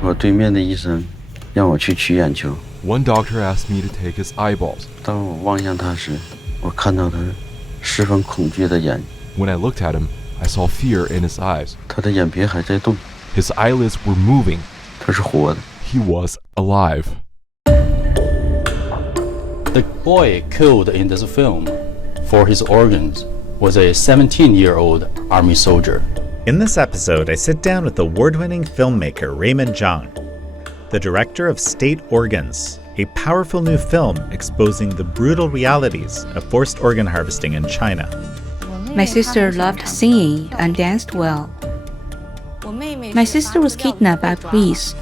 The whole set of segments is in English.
我对面的医生让我去取眼球。 One doctor asked me to take his eyeballs. 当我望向他时，我看到他十分恐惧的眼。 When I looked at him, I saw fear in his eyes. 他的眼皮还在动。 His eyelids were moving. 他是活的。 He was alive. The boy killed in this film for his organs was a 17-year-old army soldier. In this episode, I sit down with award-winning filmmaker Raymond Zhang, the director of State Organs, a powerful new film exposing the brutal realities of forced organ harvesting in China. My sister loved singing and danced well. My sister was kidnapped by police.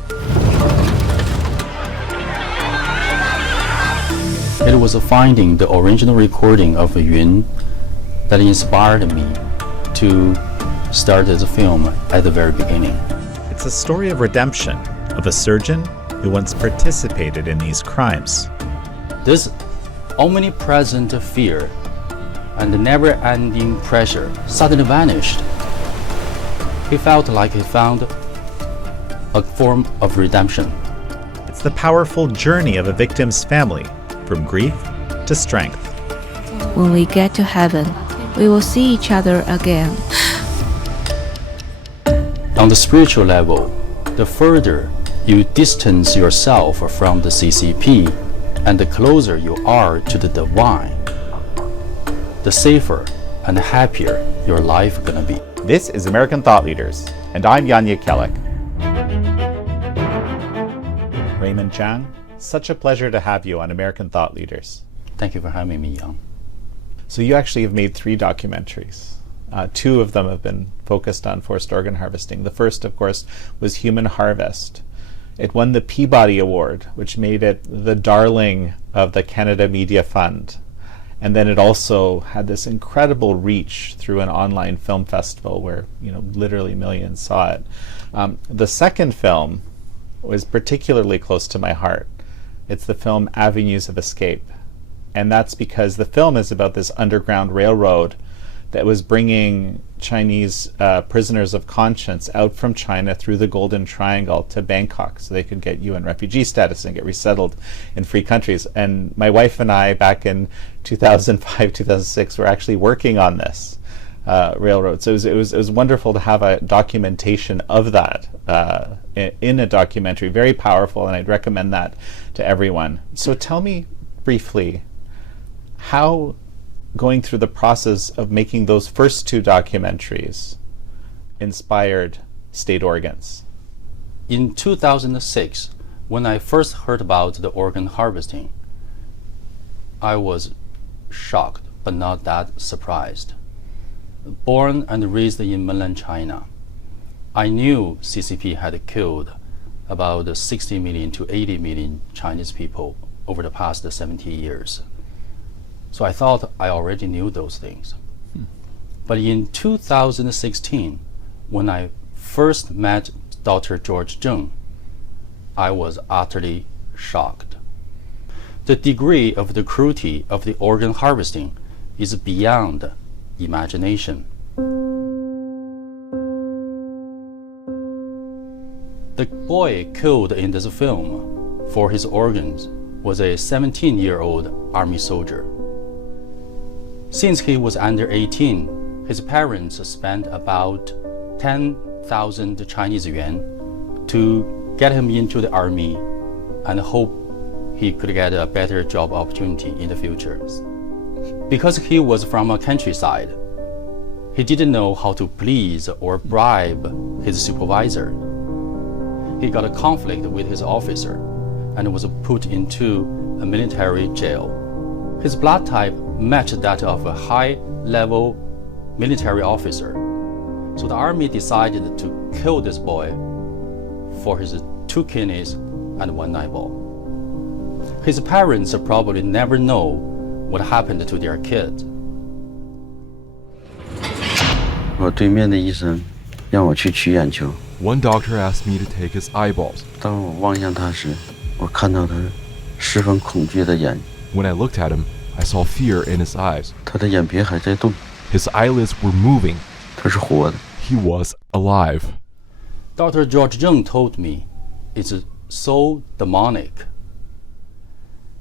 It was finding the original recording of Yun that inspired me to start this film at the very beginning. It's a story of redemption of a surgeon who once participated in these crimes. This omnipresent fear and never-ending pressure suddenly vanished. He felt like he found a form of redemption. It's the powerful journey of a victim's family, from grief to strength. When we get to heaven, we will see each other again. On the spiritual level, the further you distance yourself from the CCP and the closer you are to the divine, the safer and happier your life gonna be. This is American Thought Leaders, and I'm Yanya Kellick. Raymond Zhang, such a pleasure to have you on American Thought Leaders. Thank you for having me, Yang. So you actually have made 3 documentaries. 2 of them have been focused on forced organ harvesting. The first, of course, was Human Harvest. It won the Peabody Award, which made it the darling of the Canada Media Fund. And then it also had this incredible reach through an online film festival where, literally millions saw it. The second film was particularly close to my heart. It's the film Avenues of Escape. And that's because the film is about this underground railroad that was bringing Chinese prisoners of conscience out from China through the Golden Triangle to Bangkok so they could get UN refugee status and get resettled in free countries. And my wife and I, back in 2005, 2006, were actually working on this railroad. So it was wonderful to have a documentation of that in a documentary, very powerful, and I'd recommend that to everyone. So tell me briefly how going through the process of making those first 2 documentaries inspired State Organs. In 2006, when I first heard about the organ harvesting, I was shocked, but not that surprised. Born and raised in mainland China, I knew CCP had killed about 60 million to 80 million Chinese people over the past 70 years. So I thought I already knew those things. But in 2016, when I first met Dr. George Zheng, I was utterly shocked. The degree of the cruelty of the organ harvesting is beyond imagination. The boy killed in this film for his organs was a 17-year-old army soldier. Since he was under 18, his parents spent about 10,000 Chinese yuan to get him into the army and hope he could get a better job opportunity in the future. Because he was from a countryside, he didn't know how to please or bribe his supervisor. He got a conflict with his officer and was put into a military jail. His blood type matched that of a high-level military officer. So the army decided to kill this boy for his 2 kidneys and 1 eyeball. His parents probably never know what happened to their kid. 我对面的医生让我去取眼球。 One doctor asked me to take his eyeballs. 当我望向他时，我看到他十分恐惧的眼。 When I looked at him, I saw fear in his eyes. 他的眼皮还在动。 His eyelids were moving. 他是活的。 He was alive. Dr. George Zheng told me, is so demonic.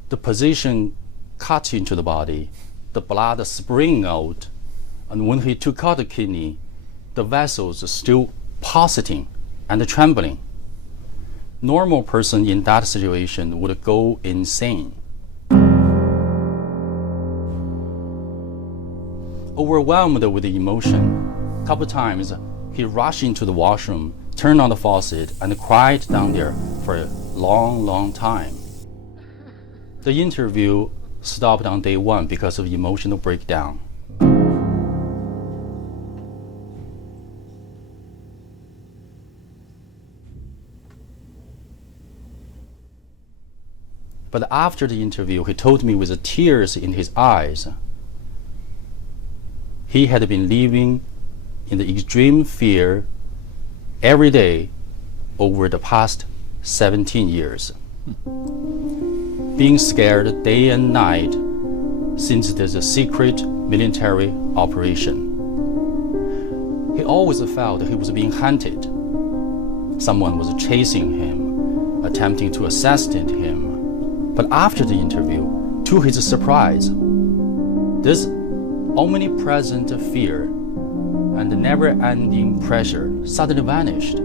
The position cut into the body, the blood spring out, and when he took out the kidney, the vessels are still pulsating and trembling. Normal person in that situation would go insane. Overwhelmed with the emotion, a couple times he rushed into the washroom, turned on the faucet, and cried down there for a long time. The interview stopped on day 1 because of emotional breakdown. But after the interview, he told me with tears in his eyes, he had been living in the extreme fear every day over the past 17 years. Being scared day and night since there's a secret military operation. He always felt he was being hunted. Someone was chasing him, attempting to assassinate him. But after the interview, to his surprise, this omnipresent fear and never-ending pressure suddenly vanished,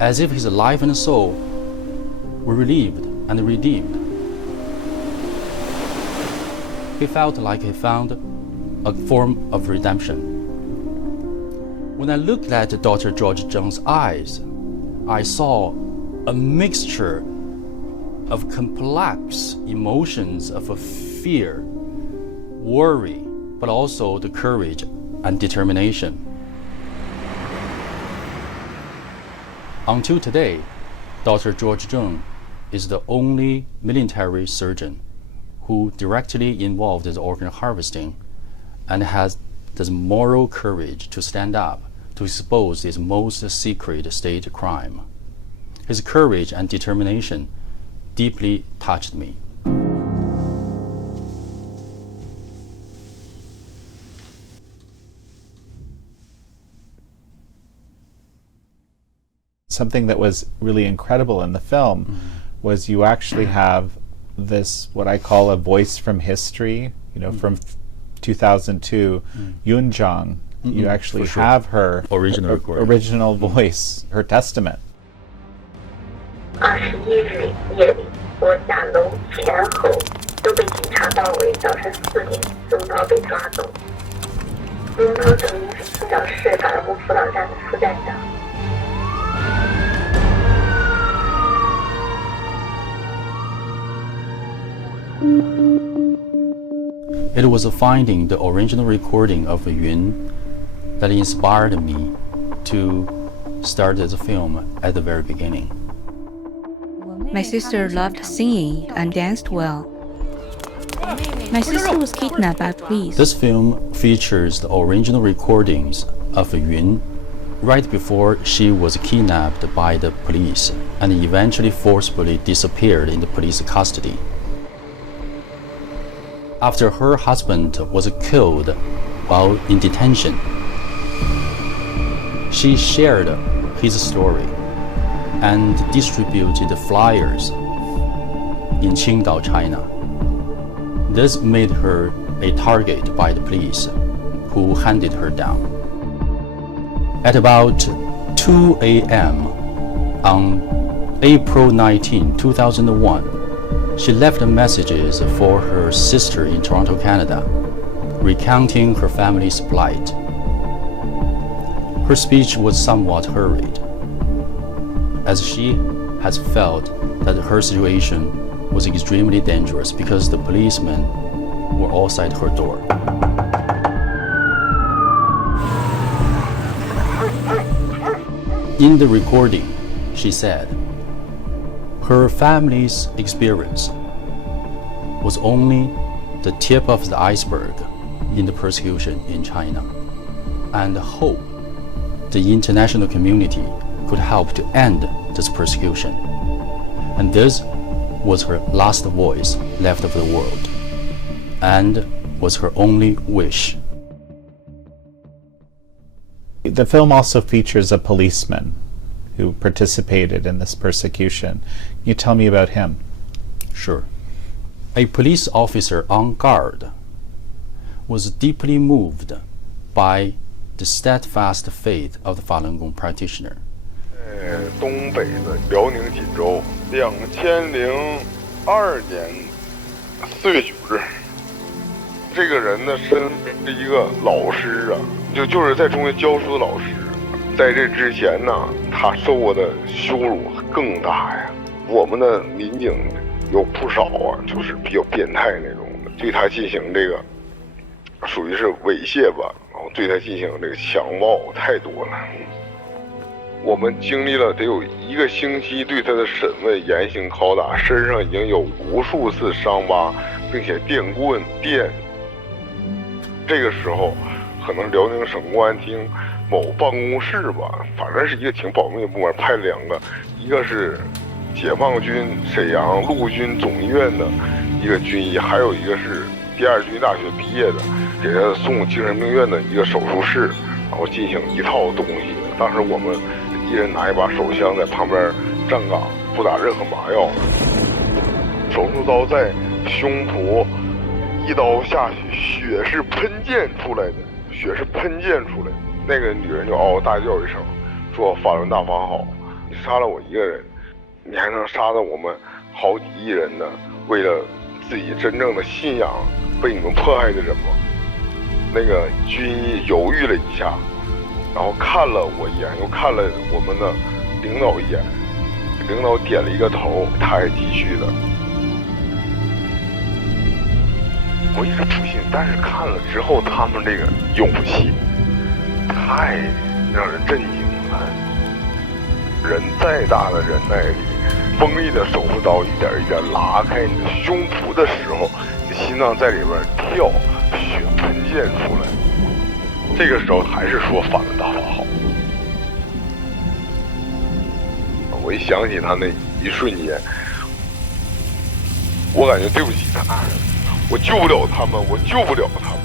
as if his life and soul were relieved and redeemed. He felt like he found a form of redemption. When I looked at Dr. George Zheng's eyes, I saw a mixture of complex emotions of fear, worry, but also the courage and determination. Until today, Dr. George Zheng is the only military surgeon who directly involved in organ harvesting and has the moral courage to stand up to expose this most secret state crime. His courage and determination deeply touched me. Something that was really incredible in the film was you actually have this, what I call a voice from history, from 2002, Yun Zhang. You actually have her original voice, her testament. 21日夜里，我下楼前后都被警察包围，早上4点宗涛被抓走。宗涛证明是青岛市法拉布辅导站的副站长。 It was finding the original recording of Yun that inspired me to start the film at the very beginning. My sister loved singing and danced well. My sister was kidnapped by police. This film features the original recordings of Yun right before she was kidnapped by the police and eventually forcibly disappeared in the police custody. After her husband was killed while in detention, she shared his story and distributed flyers in Qingdao, China. This made her a target by the police, who hunted her down. At about 2 a.m. on April 19, 2001, she left messages for her sister in Toronto, Canada, recounting her family's plight. Her speech was somewhat hurried, as she has felt that her situation was extremely dangerous because the policemen were outside her door. In the recording, she said, her family's experience was only the tip of the iceberg in the persecution in China, and hope the international community could help to end this persecution. And this was her last voice left of the world, and was her only wish. The film also features a policeman who participated in this persecution. Can you tell me about him? Sure. A police officer on guard was deeply moved by the steadfast faith of the Falun Gong practitioner. 东北的辽宁锦州，2002年4月9日，这个人呢是一个老师啊，就是在中学教书的老师。在这之前呢，他受过的羞辱更大呀。我们的民警有不少啊，就是比较变态那种的，对他进行这个属于是猥亵吧，然后对他进行这个强暴太多了。我们经历了得有1个星期对他的审问、严刑拷打，身上已经有无数次伤疤，并且电棍电。这个时候，可能辽宁省公安厅某办公室吧，反正是一个挺保密的部门，派了2个，一个是解放军沈阳陆军总医院的一个军医，还有一个是第2军大学毕业的，给他送精神病院的一个手术室，然后进行一套东西。当时我们一人拿一把手枪在旁边站岗，不打任何麻药。手术刀在胸脯一刀下去，血是喷溅出来的，血是喷溅出来的。那个女人就嗷嗷大叫一声，说法轮大法好，你杀了我一个人，你还能杀了我们好几亿人呢？为了自己真正的信仰被你们迫害的人吗？那个军医犹豫了一下，然后看了我一眼，又看了我们的领导一眼，领导点了一个头，他还继续的。我一直不信，但是看了之后，他们这个勇气太让人震惊了。人再大的忍耐力，锋利的手术刀一点一点拉开你的胸脯的时候，你心脏在里边跳，血喷溅出来。这个时候还是说法轮大法好。我一想起他那一瞬间，我感觉对不起他，我救不了他们，我救不了他们。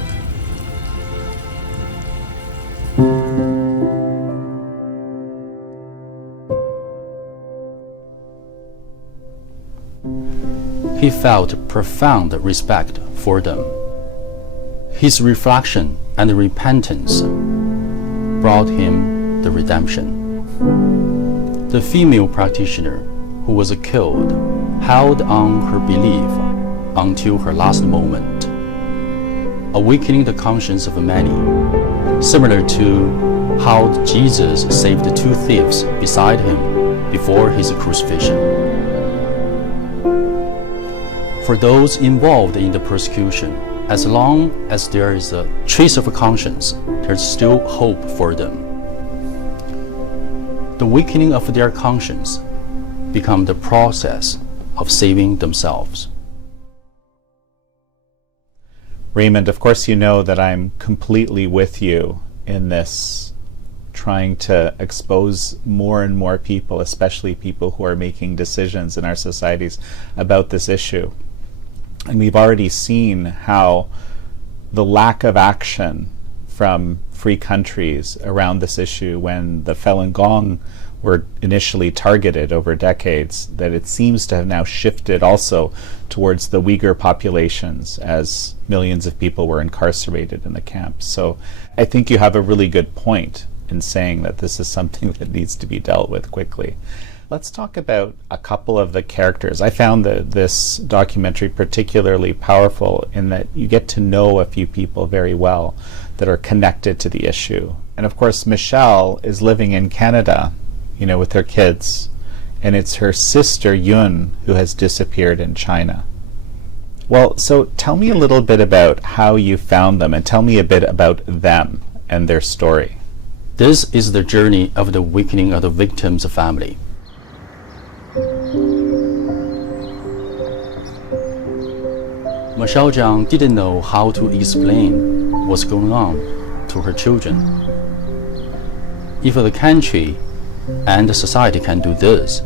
He felt profound respect for them. His reflection and repentance brought him the redemption. The female practitioner who was killed held on her belief until her last moment, awakening the conscience of many, similar to how Jesus saved the 2 thieves beside him before his crucifixion. For those involved in the persecution, as long as there is a trace of a conscience, there's still hope for them. The weakening of their conscience become the process of saving themselves. Raymond, of course you know that I'm completely with you in this, trying to expose more and more people, especially people who are making decisions in our societies about this issue. And we've already seen how the lack of action from free countries around this issue when the Falun Gong were initially targeted over decades, that it seems to have now shifted also towards the Uyghur populations as millions of people were incarcerated in the camps. So I think you have a really good point in saying that this is something that needs to be dealt with quickly. Let's talk about a couple of the characters. I found this documentary particularly powerful in that you get to know a few people very well that are connected to the issue. And of course, Michelle is living in Canada, with her kids, and it's her sister Yun who has disappeared in China. Well, so tell me a little bit about how you found them, and tell me a bit about them and their story. This is the journey of the awakening of the victim's family. Michelle Zhang didn't know how to explain what's going on to her children. If the country and the society can do this,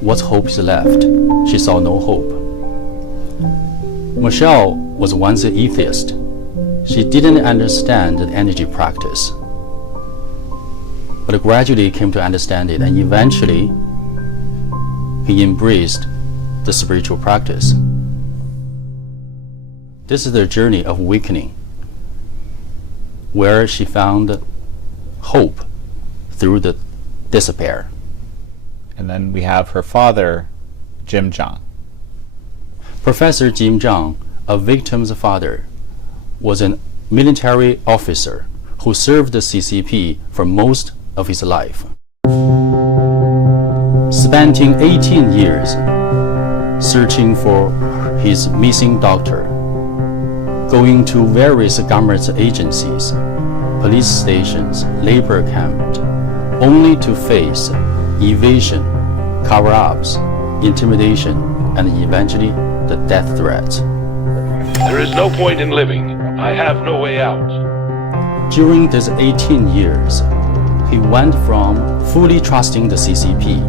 what hope is left? She saw no hope. Michelle was once an atheist. She didn't understand the energy practice. but gradually came to understand it, and eventually he embraced the spiritual practice. This is the journey of awakening, where she found hope through the despair. And then we have her father, Zheng. Professor Zheng, a victim's father, was a military officer who served the CCP for most of his life. Spending 18 years searching for his missing daughter, going to various government agencies, police stations, labor camps, only to face evasion, cover-ups, intimidation, and eventually the death threats. There is no point in living. I have no way out. During these 18 years, he went from fully trusting the CCP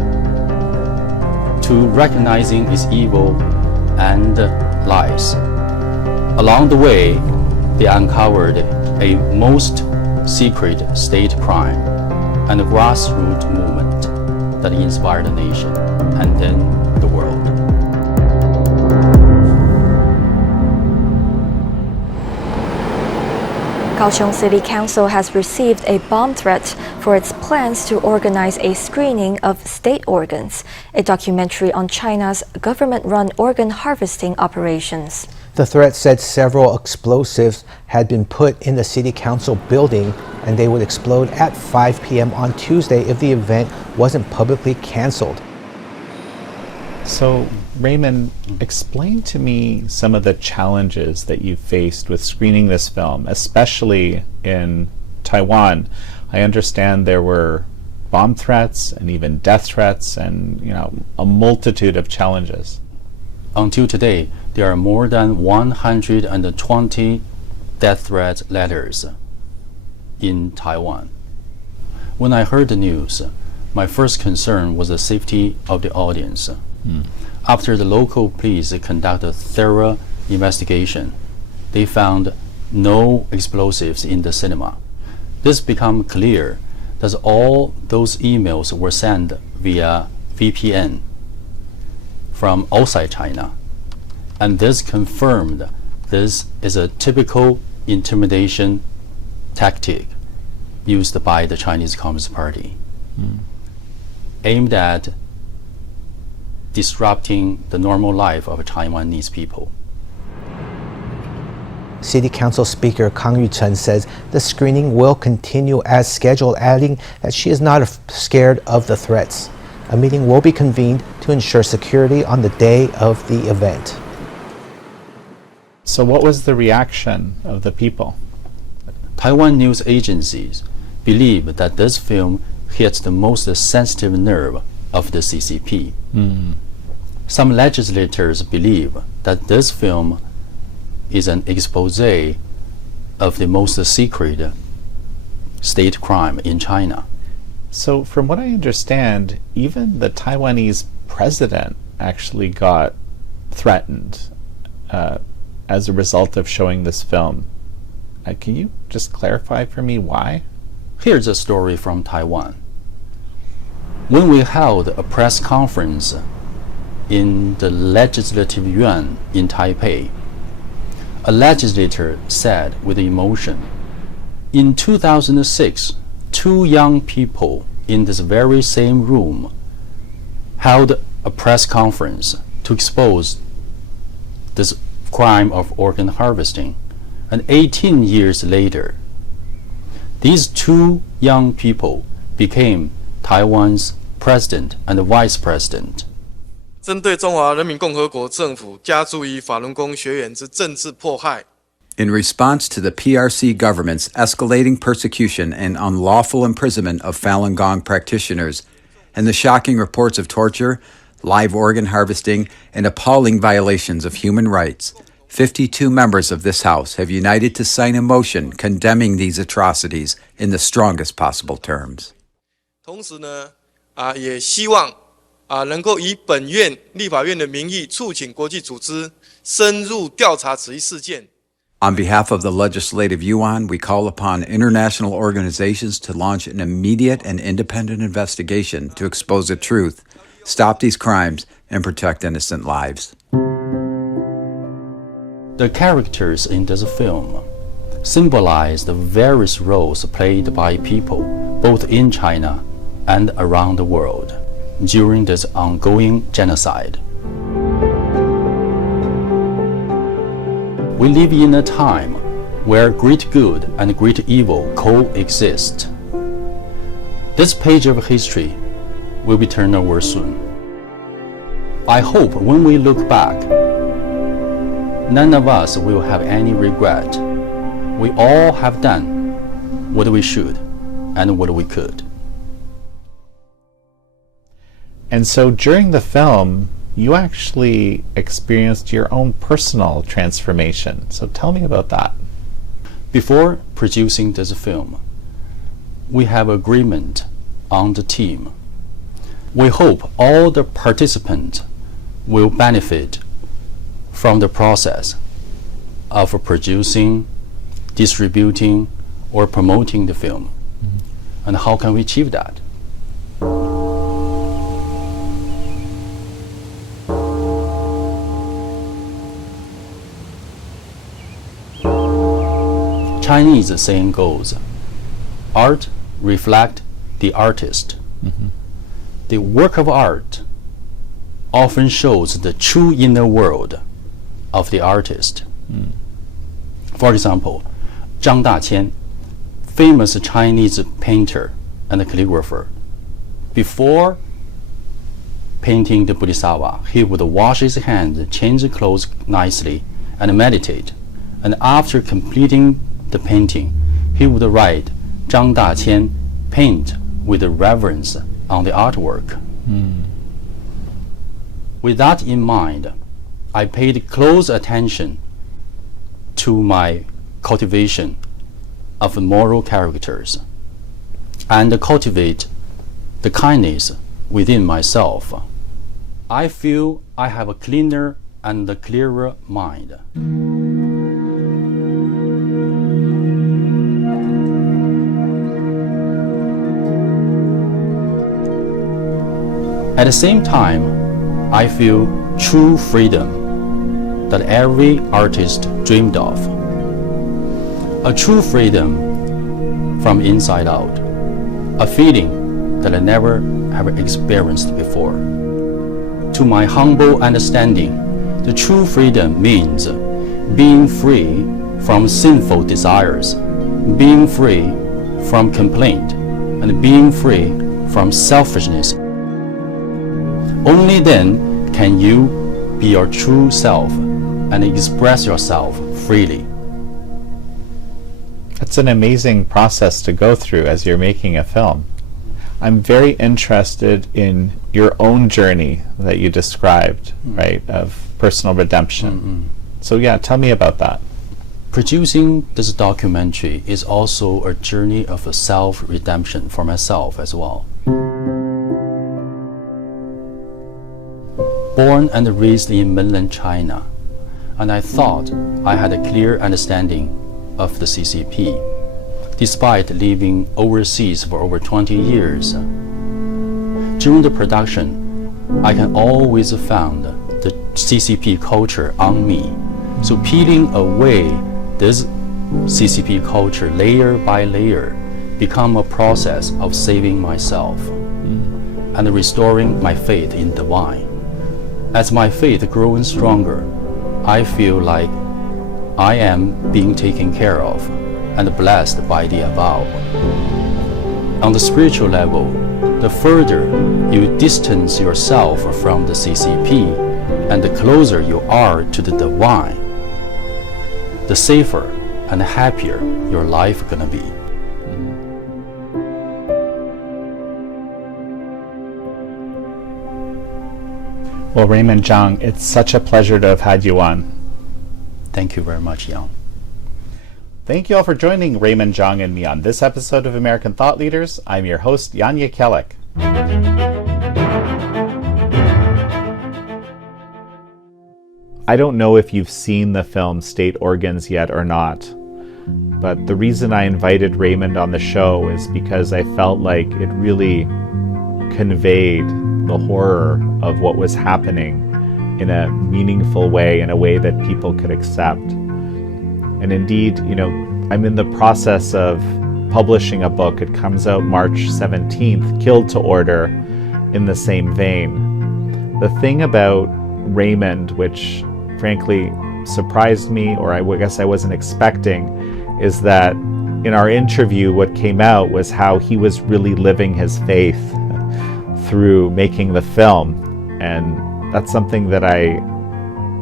to recognizing its evil and lies. Along the way, they uncovered a most secret state crime and a grassroots movement that inspired the nation and then the world. Kaohsiung City Council has received a bomb threat for its plans to organize a screening of state organs, a documentary on China's government-run organ harvesting operations. The threat said several explosives had been put in the City Council building and they would explode at 5 p.m. on Tuesday if the event wasn't publicly canceled. So, Raymond, explain to me some of the challenges that you faced with screening this film, especially in Taiwan. I understand there were bomb threats and even death threats and, a multitude of challenges. Until today, there are more than 120 death threat letters in Taiwan. When I heard the news, my first concern was the safety of the audience. After the local police conducted a thorough investigation, they found no explosives in the cinema. This became clear that all those emails were sent via VPN from outside China, and this confirmed this is a typical intimidation tactic used by the Chinese Communist Party, aimed at disrupting the normal life of Taiwanese people. City Council Speaker Kang Yu-chen says the screening will continue as scheduled, adding that she is not scared of the threats. A meeting will be convened to ensure security on the day of the event. So what was the reaction of the people? Taiwan news agencies believe that this film hits the most sensitive nerve of the CCP. Some legislators believe that this film is an expose of the most secret state crime in China. So from what I understand, even the Taiwanese president actually got threatened as a result of showing this film. Can you just clarify for me why? Here's a story from Taiwan. When we held a press conference in the Legislative Yuan in Taipei, a legislator said with emotion, in 2006, two young people in this very same room held a press conference to expose this crime of organ harvesting. And 18 years later, these two young people became Taiwan's president and vice president. 针对中华人民共和国政府加诸于法轮功学员之政治迫害 In response to the PRC government's escalating persecution and unlawful imprisonment of Falun Gong practitioners, and the shocking reports of torture, live organ harvesting, and appalling violations of human rights, 52 members of this House have united to sign a motion condemning these atrocities in the strongest possible terms. 同时呢，也希望能够以本院立法院的名义，促请国际组织深入调查此一事件。On behalf of the Legislative Yuan, we call upon international organizations to launch an immediate and independent investigation to expose the truth, stop these crimes, and protect innocent lives. The characters in this film symbolize the various roles played by people both in China and around the world during this ongoing genocide. We live in a time where great good and great evil coexist. This page of history will be turned over soon. I hope when we look back, none of us will have any regret. We all have done what we should and what we could. And so during the film, you actually experienced your own personal transformation. So tell me about that. Before producing this film, we have agreement on the team. We hope all the participants will benefit from the process of producing, distributing, or promoting the film. And how can we achieve that? Chinese saying goes, art reflects the artist. The work of art often shows the true inner world of the artist. For example, Zhang Daqian, famous Chinese painter and calligrapher. Before painting the Bodhisattva, he would wash his hands, change clothes nicely, and meditate. And after completing the painting, he would write Zhang Daqian, paint with reverence on the artwork. With that in mind, I paid close attention to my cultivation of moral characters and cultivate the kindness within myself. I feel I have a cleaner and clearer mind. At the same time, I feel true freedom that every artist dreamed of. A true freedom from inside out, a feeling that I never have experienced before. To my humble understanding, the true freedom means being free from sinful desires, being free from complaint, and being free from selfishness. Only then can you be your true self and express yourself freely. That's an amazing process to go through as you're making a film. I'm very interested in your own journey that you described, right, of personal redemption. So yeah, tell me about that. Producing this documentary is also a journey of self-redemption for myself as well. Born and raised in mainland China, and I thought I had a clear understanding of the CCP, despite living overseas for over 20 years. During the production, I can always find the CCP culture on me. So peeling away this CCP culture layer by layer become a process of saving myself and restoring my faith in divine. As my faith grows stronger, I feel like I am being taken care of and blessed by the above. On the spiritual level, the further you distance yourself from the CCP and the closer you are to the divine, the safer and happier your life gonna be. Well, Raymond Zhang, it's such a pleasure to have had you on. Thank you very much, Yang. Thank you all for joining Raymond Zhang and me on this episode of American Thought Leaders. I'm your host, Jan Jekielek. I don't know if you've seen the film State Organs yet or not, but the reason I invited Raymond on the show is because I felt like it really conveyed the horror of what was happening in a meaningful way, in a way that people could accept. And indeed, I'm in the process of publishing a book. It comes out March 17th, Killed to Order, in the same vein. The thing about Raymond, which frankly surprised me, or I guess I wasn't expecting, is that in our interview what came out was how he was really living his faith through making the film. And that's something that I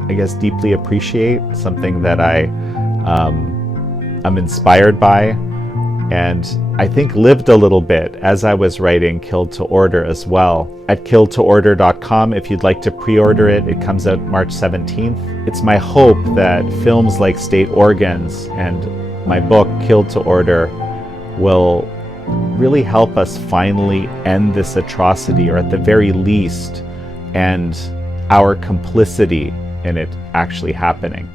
guess deeply appreciate, something that I'm inspired by, and I think lived a little bit as I was writing Killed to Order as well. At killedtoorder.com, if you'd like to pre-order it, it comes out March 17th. It's my hope that films like State Organs and my book Killed to Order will really help us finally end this atrocity, or at the very least end our complicity in it actually happening.